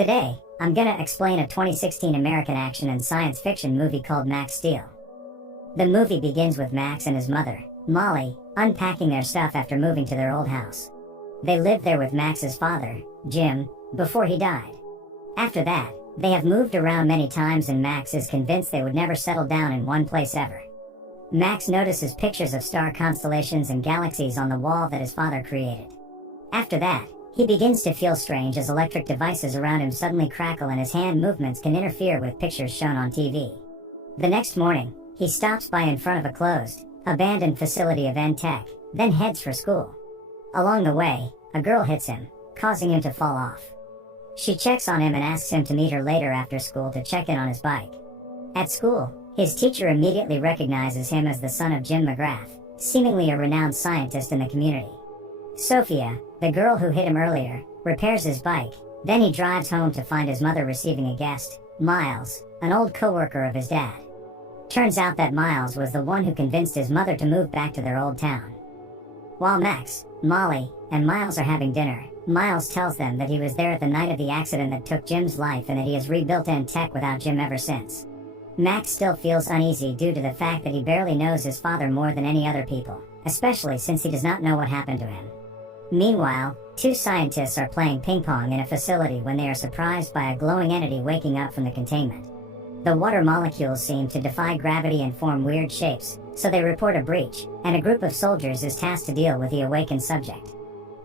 Today, I'm gonna explain a 2016 American action and science fiction movie called Max Steel. The movie begins with Max and his mother, Molly, unpacking their stuff after moving to their old house. They lived there with Max's father, Jim, before he died. After that, they have moved around many times and Max is convinced they would never settle down in one place ever. Max notices pictures of star constellations and galaxies on the wall that his father created. After that, he begins to feel strange as electric devices around him suddenly crackle and his hand movements can interfere with pictures shown on TV. The next morning, he stops by in front of a closed, abandoned facility of ENTEC, then heads for school. Along the way, a girl hits him, causing him to fall off. She checks on him and asks him to meet her later after school to check in on his bike. At school, his teacher immediately recognizes him as the son of Jim McGrath, seemingly a renowned scientist in the community. Sophia, the girl who hit him earlier, repairs his bike, then he drives home to find his mother receiving a guest, Miles, an old co-worker of his dad. Turns out that Miles was the one who convinced his mother to move back to their old town. While Max, Molly, and Miles are having dinner, Miles tells them that he was there at the night of the accident that took Jim's life and that he has rebuilt ENTEC without Jim ever since. Max still feels uneasy due to the fact that he barely knows his father more than any other people, especially since he does not know what happened to him. Meanwhile, two scientists are playing ping pong in a facility when they are surprised by a glowing entity waking up from the containment. The water molecules seem to defy gravity and form weird shapes, so they report a breach, and a group of soldiers is tasked to deal with the awakened subject.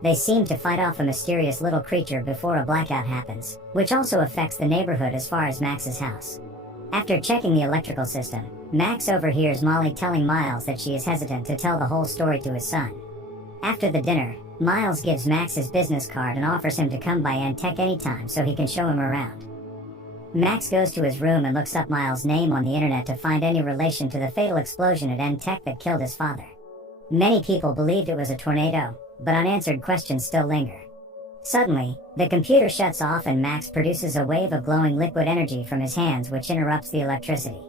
They seem to fight off a mysterious little creature before a blackout happens, which also affects the neighborhood as far as Max's house. After checking the electrical system, Max overhears Molly telling Miles that she is hesitant to tell the whole story to his son. After the dinner, Miles gives Max his business card and offers him to come by ENTEC anytime so he can show him around. Max goes to his room and looks up Miles' name on the internet to find any relation to the fatal explosion at ENTEC that killed his father. Many people believed it was a tornado, but unanswered questions still linger. Suddenly, the computer shuts off and Max produces a wave of glowing liquid energy from his hands which interrupts the electricity.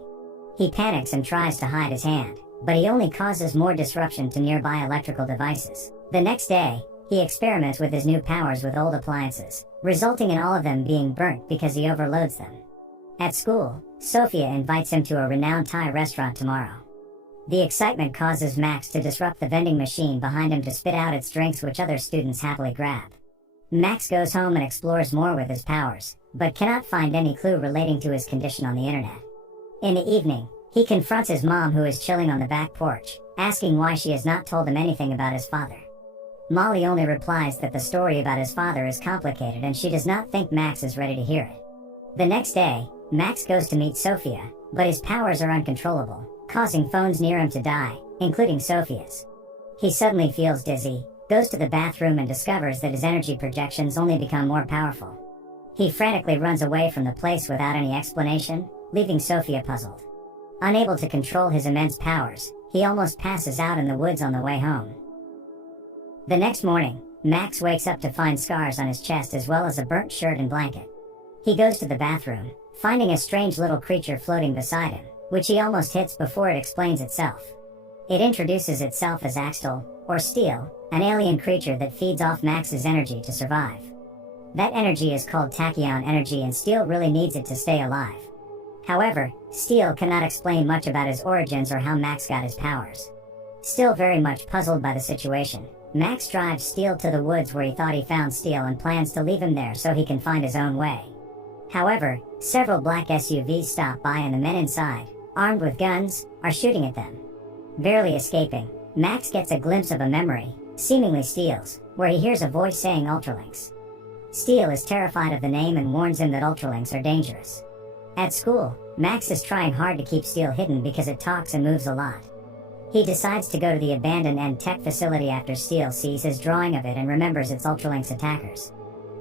He panics and tries to hide his hand, but he only causes more disruption to nearby electrical devices. The next day, he experiments with his new powers with old appliances, resulting in all of them being burnt because he overloads them. At school, Sophia invites him to a renowned Thai restaurant tomorrow. The excitement causes Max to disrupt the vending machine behind him to spit out its drinks which other students happily grab. Max goes home and explores more with his powers, but cannot find any clue relating to his condition on the internet. In the evening, he confronts his mom who is chilling on the back porch, asking why she has not told him anything about his father. Molly only replies that the story about his father is complicated and she does not think Max is ready to hear it. The next day, Max goes to meet Sophia, but his powers are uncontrollable, causing phones near him to die, including Sophia's. He suddenly feels dizzy, goes to the bathroom and discovers that his energy projections only become more powerful. He frantically runs away from the place without any explanation, leaving Sophia puzzled. Unable to control his immense powers, he almost passes out in the woods on the way home. The next morning, Max wakes up to find scars on his chest as well as a burnt shirt and blanket. He goes to the bathroom, finding a strange little creature floating beside him, which he almost hits before it explains itself. It introduces itself as Axtol, or Steel, an alien creature that feeds off Max's energy to survive. That energy is called tachyon energy and Steel really needs it to stay alive. However, Steel cannot explain much about his origins or how Max got his powers. Still very much puzzled by the situation, Max drives Steel to the woods where he thought he found Steel and plans to leave him there so he can find his own way. However, several black SUVs stop by and the men inside, armed with guns, are shooting at them. Barely escaping, Max gets a glimpse of a memory, seemingly Steel's, where he hears a voice saying Ultralinks. Steel is terrified of the name and warns him that Ultralinks are dangerous. At school, Max is trying hard to keep Steel hidden because it talks and moves a lot. He decides to go to the abandoned ENTEC facility after Steel sees his drawing of it and remembers its Ultralinks attackers.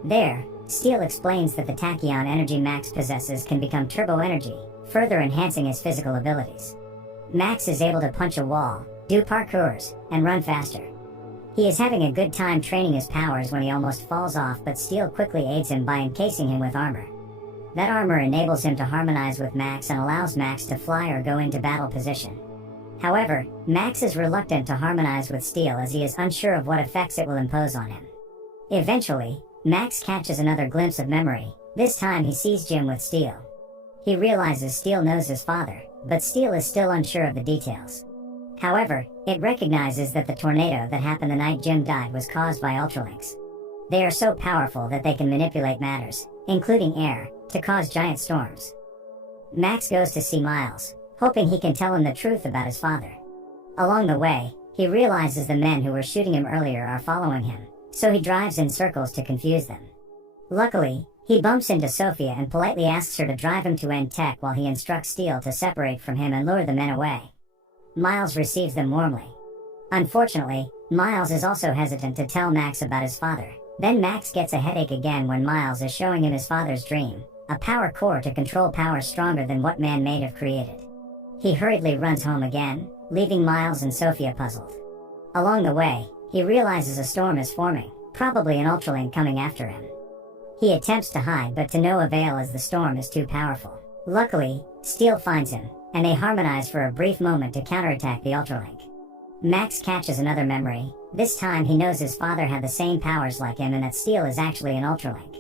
There, Steel explains that the tachyon energy Max possesses can become turbo energy, further enhancing his physical abilities. Max is able to punch a wall, do parkours, and run faster. He is having a good time training his powers when he almost falls off, but Steel quickly aids him by encasing him with armor. That armor enables him to harmonize with Max and allows Max to fly or go into battle position. However, Max is reluctant to harmonize with Steel as he is unsure of what effects it will impose on him. Eventually, Max catches another glimpse of memory, This time he sees Jim with Steel. He realizes Steel knows his father, but Steel is still unsure of the details. However, it recognizes that the tornado that happened the night Jim died was caused by Ultralinks. They are so powerful that they can manipulate matters, including air, to cause giant storms. Max goes to see Miles, hoping he can tell him the truth about his father. Along the way, he realizes the men who were shooting him earlier are following him, so he drives in circles to confuse them. Luckily, he bumps into Sophia and politely asks her to drive him to N-Tech while he instructs Steel to separate from him and lure the men away. Miles receives them warmly. Unfortunately, Miles is also hesitant to tell Max about his father. Then Max gets a headache again when Miles is showing him his father's dream, a power core to control power stronger than what man may have created. He hurriedly runs home again, leaving Miles and Sophia puzzled. Along the way, he realizes a storm is forming, probably an Ultralink coming after him. He attempts to hide but to no avail as the storm is too powerful. Luckily, Steel finds him, and they harmonize for a brief moment to counterattack the Ultralink. Max catches another memory. This time he knows his father had the same powers like him and that Steel is actually an Ultralink.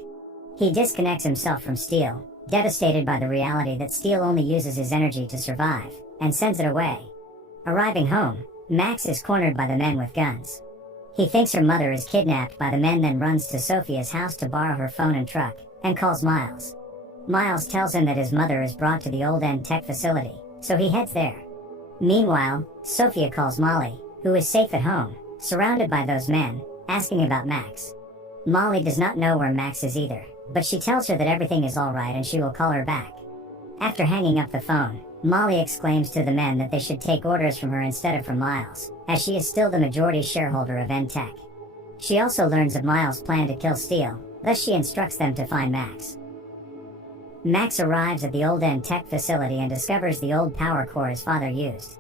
He disconnects himself from Steel, devastated by the reality that Steel only uses his energy to survive, and sends it away. Arriving home, Max is cornered by the men with guns. He thinks her mother is kidnapped by the men, then runs to Sophia's house to borrow her phone and truck, and calls Miles. Miles tells him that his mother is brought to the old N-Tech facility, so he heads there. Meanwhile, Sophia calls Molly, who is safe at home, surrounded by those men, asking about Max. Molly does not know where Max is either, but she tells her that everything is alright and she will call her back. After hanging up the phone, Molly exclaims to the men that they should take orders from her instead of from Miles, as she is still the majority shareholder of N-Tech. She also learns of Miles' plan to kill Steel, thus she instructs them to find Max. Max arrives at the old N-Tech facility and discovers the old power core his father used.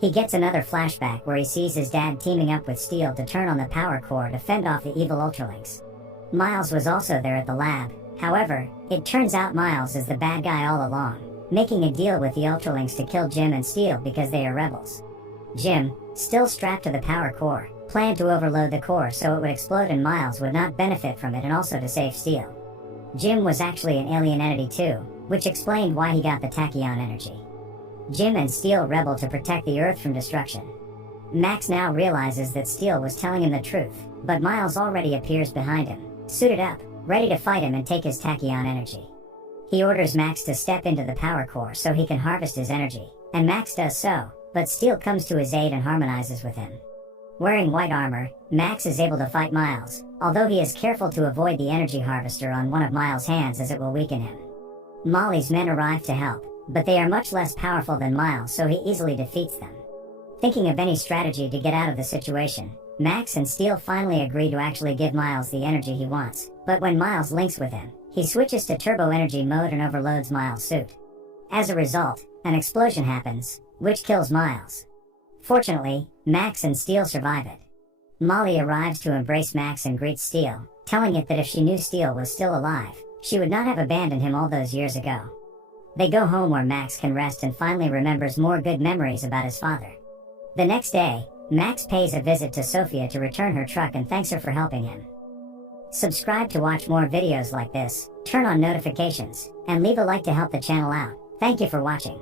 He gets another flashback where he sees his dad teaming up with Steel to turn on the power core to fend off the evil Ultralinks. Miles was also there at the lab. However, it turns out Miles is the bad guy all along, making a deal with the Ultralinks to kill Jim and Steel because they are rebels. Jim, still strapped to the power core, planned to overload the core so it would explode and Miles would not benefit from it, and also to save Steel. Jim was actually an alien entity too, which explained why he got the tachyon energy. Jim and Steel rebel to protect the Earth from destruction. Max now realizes that Steel was telling him the truth, but Miles already appears behind him, suited up, ready to fight him and take his tachyon energy. He orders Max to step into the power core so he can harvest his energy, and Max does so, but Steel comes to his aid and harmonizes with him. Wearing white armor, Max is able to fight Miles, although he is careful to avoid the energy harvester on one of Miles' hands as it will weaken him. Molly's men arrive to help, but they are much less powerful than Miles, so he easily defeats them. Thinking of any strategy to get out of the situation, Max and Steel finally agree to actually give Miles the energy he wants, but when Miles links with him, he switches to turbo energy mode and overloads Miles' suit. As a result, an explosion happens, which kills Miles. Fortunately, Max and Steel survive it. Molly arrives to embrace Max and greets Steel, telling it that if she knew Steel was still alive, she would not have abandoned him all those years ago. They go home where Max can rest and finally remembers more good memories about his father. The next day, Max pays a visit to Sophia to return her truck and thanks her for helping him. Subscribe to watch more videos like this, turn on notifications, and leave a like to help the channel out. Thank you for watching.